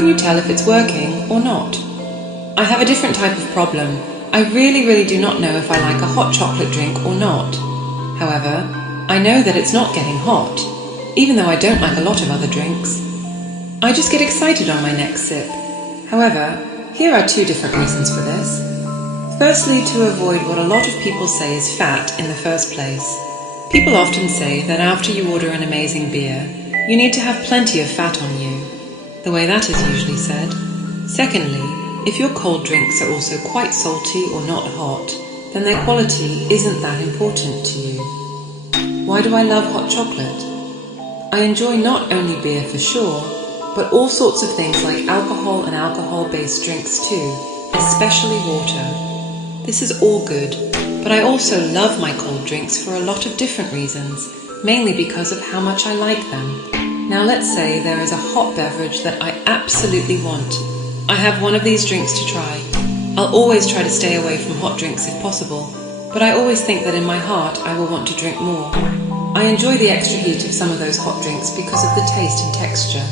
can you tell if it's working or not? I have a different type of problem. I really do not know if I like a hot chocolate drink or not. However, I know that it's not getting hot, even though I don't like a lot of other drinks. I just get excited on my next sip. However, here are two different reasons for this. Firstly, to avoid what a lot of people say is fat in the first place. People often say that after you order an amazing beer, you need to have plenty of fat on you, the way that is usually said. Secondly, if your cold drinks are also quite salty or not hot, then their quality isn't that important to you. Why do I love hot chocolate? I enjoy not only beer for sure, but all sorts of things like alcohol and alcohol-based drinks too, especially water. This is all good, but I also love my cold drinks for a lot of different reasons, mainly because of how much I like them. Now let's say there is a hot beverage that I absolutely want. I have one of these drinks to try. I'll always try to stay away from hot drinks if possible, but I always think that in my heart I will want to drink more. I enjoy the extra heat of some of those hot drinks because of the taste and texture.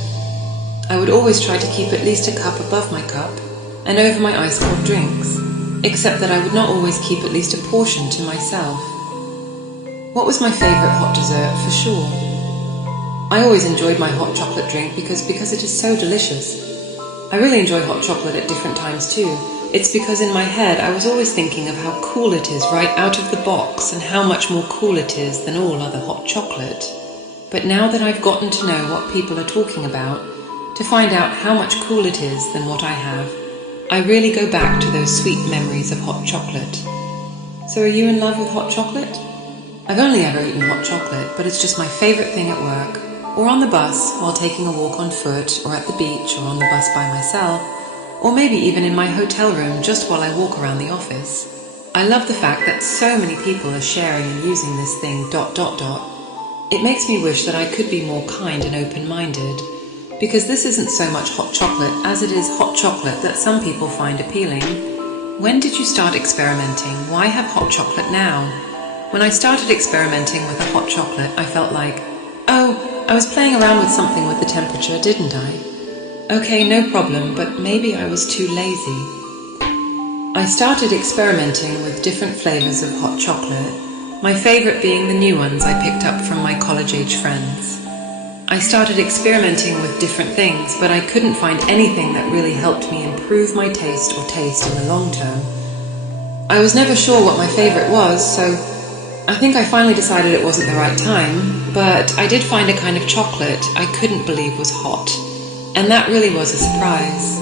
I would always try to keep at least a cup above my cup and over my ice-cold drinks, except that I would not always keep at least a portion to myself. What was my favourite hot dessert for sure? I always enjoyed my hot chocolate drink because it is so delicious. I really enjoy hot chocolate at different times too. It's because in my head I was always thinking of how cool it is right out of the box and how much more cool it is than all other hot chocolate. But now that I've gotten to know what people are talking about, to find out how much cooler it is than what I have, I really go back to those sweet memories of hot chocolate. So are you in love with hot chocolate? I've only ever eaten hot chocolate, but it's just my favourite thing at work, or on the bus while taking a walk on foot, or at the beach, or on the bus by myself, or maybe even in my hotel room just while I walk around the office. I love the fact that so many people are sharing and using this thing ... It makes me wish that I could be more kind and open-minded, because this isn't so much hot chocolate as it is hot chocolate that some people find appealing. When did you start experimenting? Why have hot chocolate now? When I started experimenting with a hot chocolate, I felt like, oh, I was playing around with something with the temperature, didn't I? Okay, no problem, but maybe I was too lazy. I started experimenting with different flavors of hot chocolate, my favorite being the new ones I picked up from my college-age friends. I started experimenting with different things, but I couldn't find anything that really helped me improve my taste or taste in the long term. I was never sure what my favorite was, so I think I finally decided it wasn't the right time, but I did find a kind of chocolate I couldn't believe was hot, and that really was a surprise.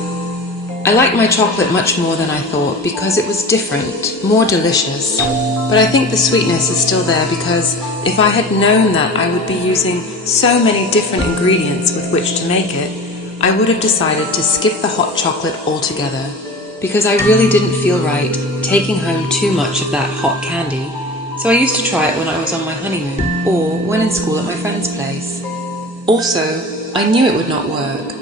I liked my chocolate much more than I thought because it was different, more delicious, but I think the sweetness is still there because if I had known that I would be using so many different ingredients with which to make it, I would have decided to skip the hot chocolate altogether because I really didn't feel right taking home too much of that hot candy, so I used to try it when I was on my honeymoon or when in school at my friend's place. Also, I knew it would not work.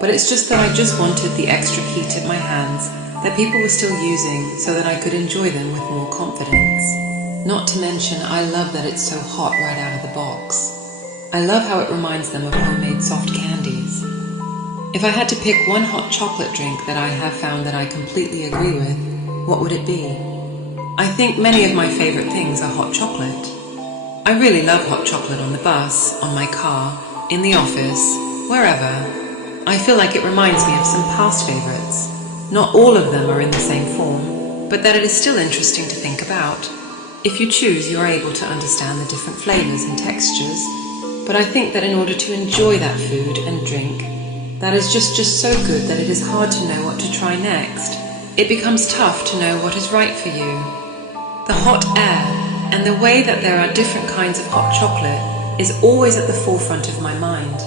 But it's just that I just wanted the extra heat at my hands that people were still using so that I could enjoy them with more confidence. Not to mention, I love that it's so hot right out of the box. I love how it reminds them of homemade soft candies. If I had to pick one hot chocolate drink that I have found that I completely agree with, what would it be? I think many of my favorite things are hot chocolate. I really love hot chocolate on the bus, on my car, in the office, wherever. I feel like it reminds me of some past favorites. Not all of them are in the same form, but that it is still interesting to think about. If you choose, you are able to understand the different flavors and textures, but I think that in order to enjoy that food and drink, that is just so good that it is hard to know what to try next. It becomes tough to know what is right for you. The hot air and the way that there are different kinds of hot chocolate is always at the forefront of my mind.